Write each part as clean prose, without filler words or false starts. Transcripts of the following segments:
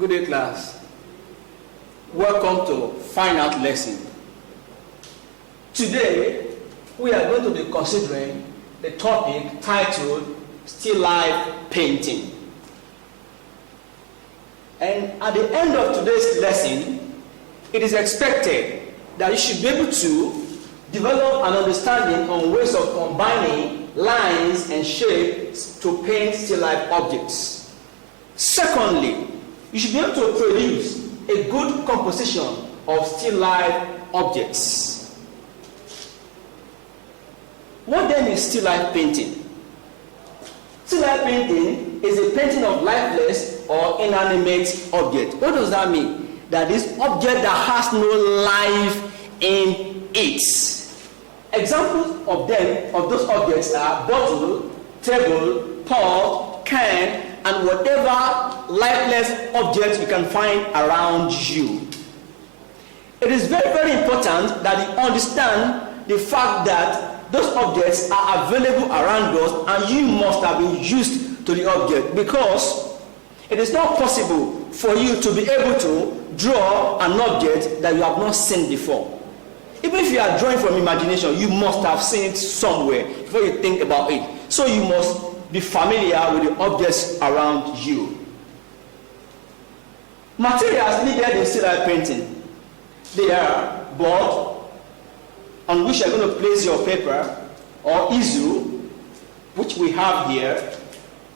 Good day, class. Welcome to Fine Art lesson. Today, we are going to be considering the topic titled Still Life Painting. And at the end of today's lesson, it is expected that you should be able to develop an understanding on ways of combining lines and shapes to paint still life objects. Secondly, you should be able to produce a good composition of still life objects. What then is still life painting? Still life painting is a painting of lifeless or inanimate object. What does that mean? That this object that has no life in it. Examples of those objects are bottle, table, pot, can, and whatever lifeless object you can find around you. It is very, very important that you understand the fact that those objects are available around us and you must have been used to the object, because it is not possible for you to be able to draw an object that you have not seen before. Even if you are drawing from imagination, you must have seen it somewhere before you think about it. So you must be familiar with the objects around you. Materials needed in still life painting. They are board, on which you are going to place your paper, or easel, which we have here,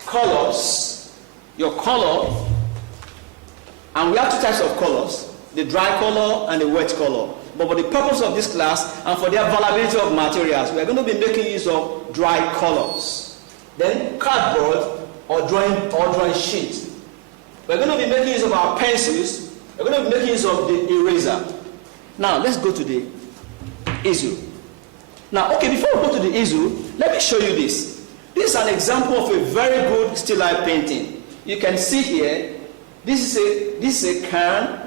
colors, your color, and we have two types of colors, the dry color and the wet color. But for the purpose of this class and for the availability of materials, we are going to be making use of dry colors. Then cardboard or drawing sheet. We're going to be making use of our pencils. We're going to be making use of the eraser. Now let's go to the easel. Now, okay, before we go to the easel, let me show you this. This is an example of a very good still life painting. You can see here, this is a can,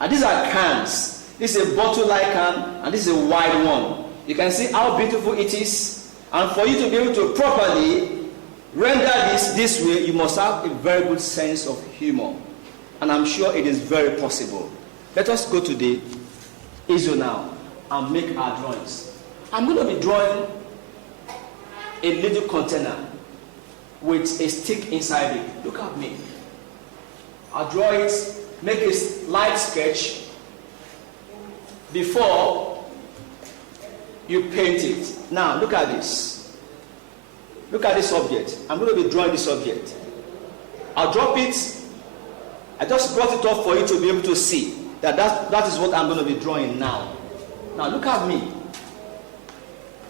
and these are cans. This is a bottle-like can, and this is a wide one. You can see how beautiful it is. And for you to be able to properly render this way, you must have a very good sense of humor. And I'm sure it is very possible. Let us go to the easel now and make our drawings. I'm going to be drawing a little container with a stick inside it. Look at me. I'll draw it, make a light sketch before you paint it. Now look at this. Look at this object. I'm going to be drawing this object. I'll drop it. I just brought it up for you to be able to see that is what I'm going to be drawing now. Now look at me.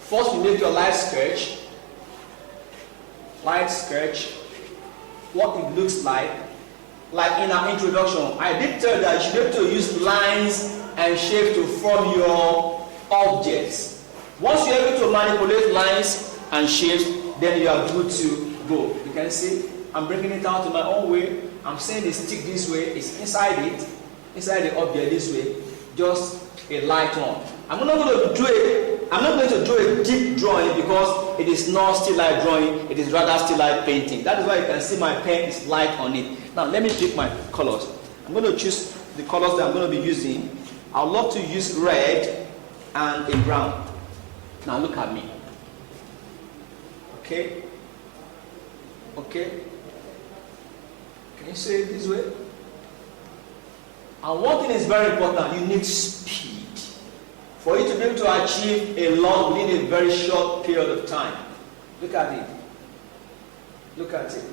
First you make your light sketch. Light sketch. What it looks like. Like in our introduction, I did tell you that you should be able to use lines and shape to form your objects. Once you're able to manipulate lines and shapes, then you are good to go. You can see I'm bringing it out in my own way. I'm saying the stick this way, it's inside the object this way, just a light one. I'm not going to do a deep drawing because it is not still life drawing, it is rather still life painting. That is why you can see my pen is light on it. Now let me pick my colors. I'm going to choose the colors that I'm going to be using. I would love to use red and a brown. Now look at me. Okay? Okay? Can you say it this way? And one thing is very important, you need speed. For you to be able to achieve a lot within a very short period of time. Look at it. Look at it.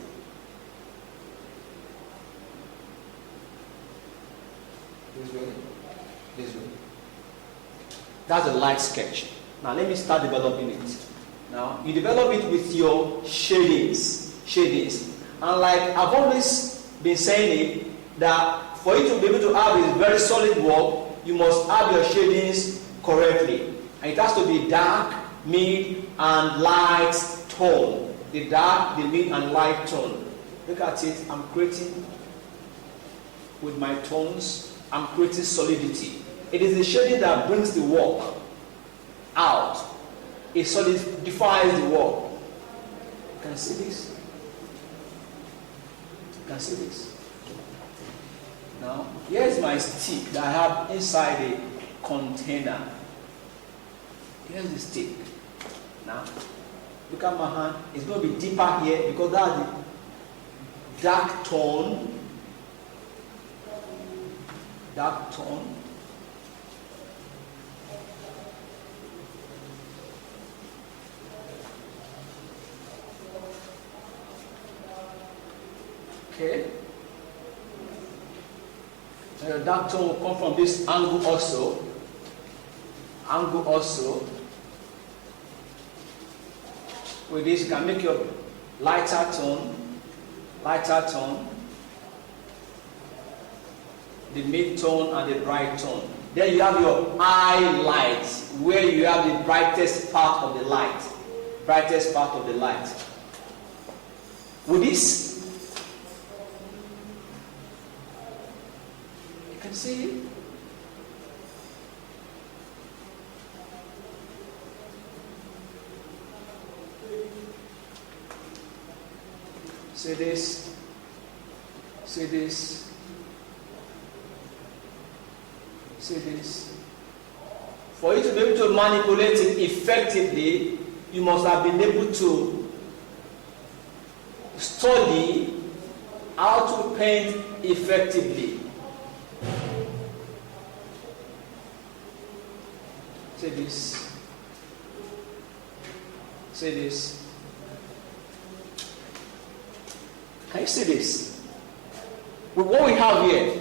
This way. This way. That's a light sketch. Now let me start developing it. Now you develop it with your shadings. And like I've always been saying it, that for you to be able to have a very solid work, you must have your shadings correctly. And it has to be dark, mid, and light tone. The dark, the mid, and light tone. Look at it. I'm creating with my tones. I'm creating solidity. It is the shading that brings the work out. It solidifies the work. You can see this. You can see this. Now, here's my stick that I have inside the container. Here's the stick. Now, look at my hand. It's going to be deeper here because that's the dark tone. Dark tone. Okay. And the dark tone will come from this angle also. Angle also. With this, you can make your lighter tone, the mid tone and the bright tone. Then you have your highlight, where you have the brightest part of the light. Brightest part of the light. With this, you can see it. See this, see this, see this. For you to be able to manipulate it effectively, you must have been able to study how to paint effectively. See this, see this. Can you see this? With what we have here,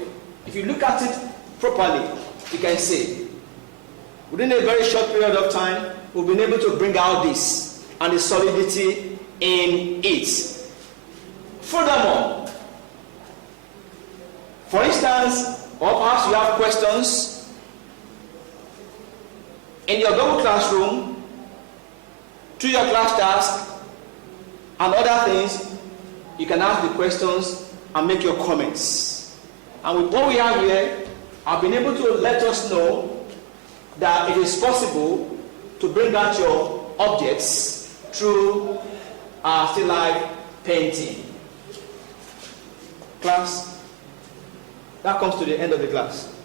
if you look at it properly, you can see. Within a very short period of time, we've been able to bring out this and the solidity in it. Furthermore, for instance, or perhaps you have questions in your Google Classroom, through your class task, and other things, you can ask the questions and make your comments. And with what we have here, I've been able to let us know that it is possible to bring out your objects through still life painting. Class, that comes to the end of the class.